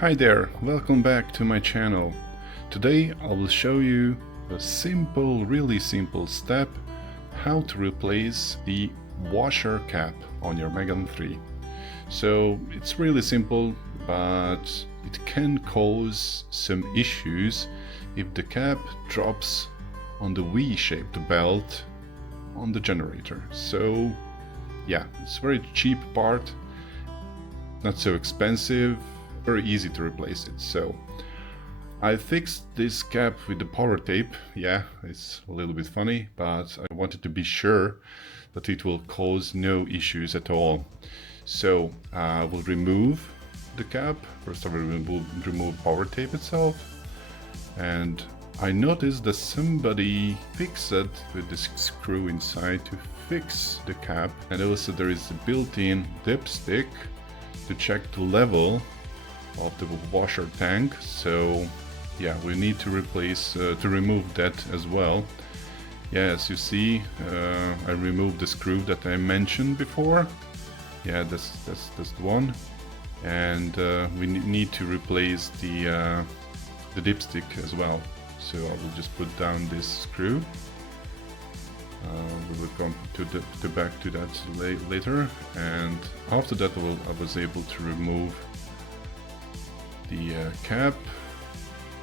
Hi there, welcome back to my channel. Today I will show you a simple, really simple step how to replace the washer cap on your Megane 3. So it's really simple, but it can cause some issues if the cap drops on the V-shaped belt on the generator. So yeah, it's a very cheap part, not so expensive, very easy to replace it. So I fixed this cap with the power tape. Yeah, it's a little bit funny, but I wanted to be sure that it will cause no issues at all. So I will remove the cap. First I will remove power tape itself, and I noticed that somebody fixed it with this screw inside to fix the cap, and also there is a built-in dipstick to check the level of the washer tank. So yeah, we need to remove that as well. Yeah, as you see, I removed the screw that I mentioned before. Yeah, that's the one, and we need to replace the dipstick as well. So I will just put down this screw. We will come back to that later, and after that I was able to remove the cap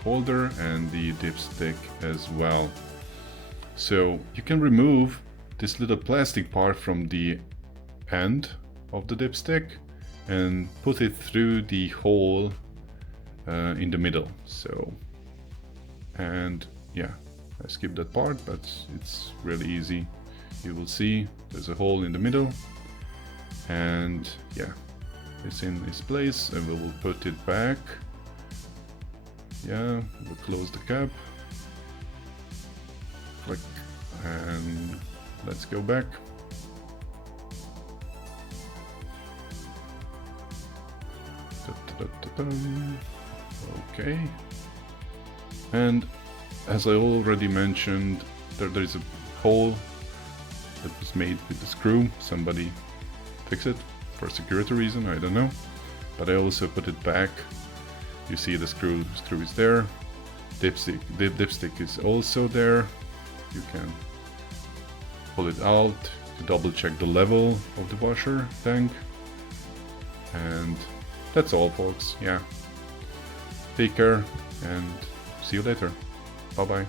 holder and the dipstick as well. So you can remove this little plastic part from the end of the dipstick and put it through the hole in the middle. So, and yeah, I skipped that part, but it's really easy. You will see there's a hole in the middle, and yeah, it's in its place, and we will put it back. Yeah, we'll close the cap, click, and let's go back. Okay, and as I already mentioned, there is a hole that was made with the screw. Somebody fixed it for security reason, I don't know, but I also put it back. You see the screw is there. The dipstick is also there. You can pull it out to double check the level of the washer tank. And that's all, folks. Yeah, take care and see you later. Bye bye.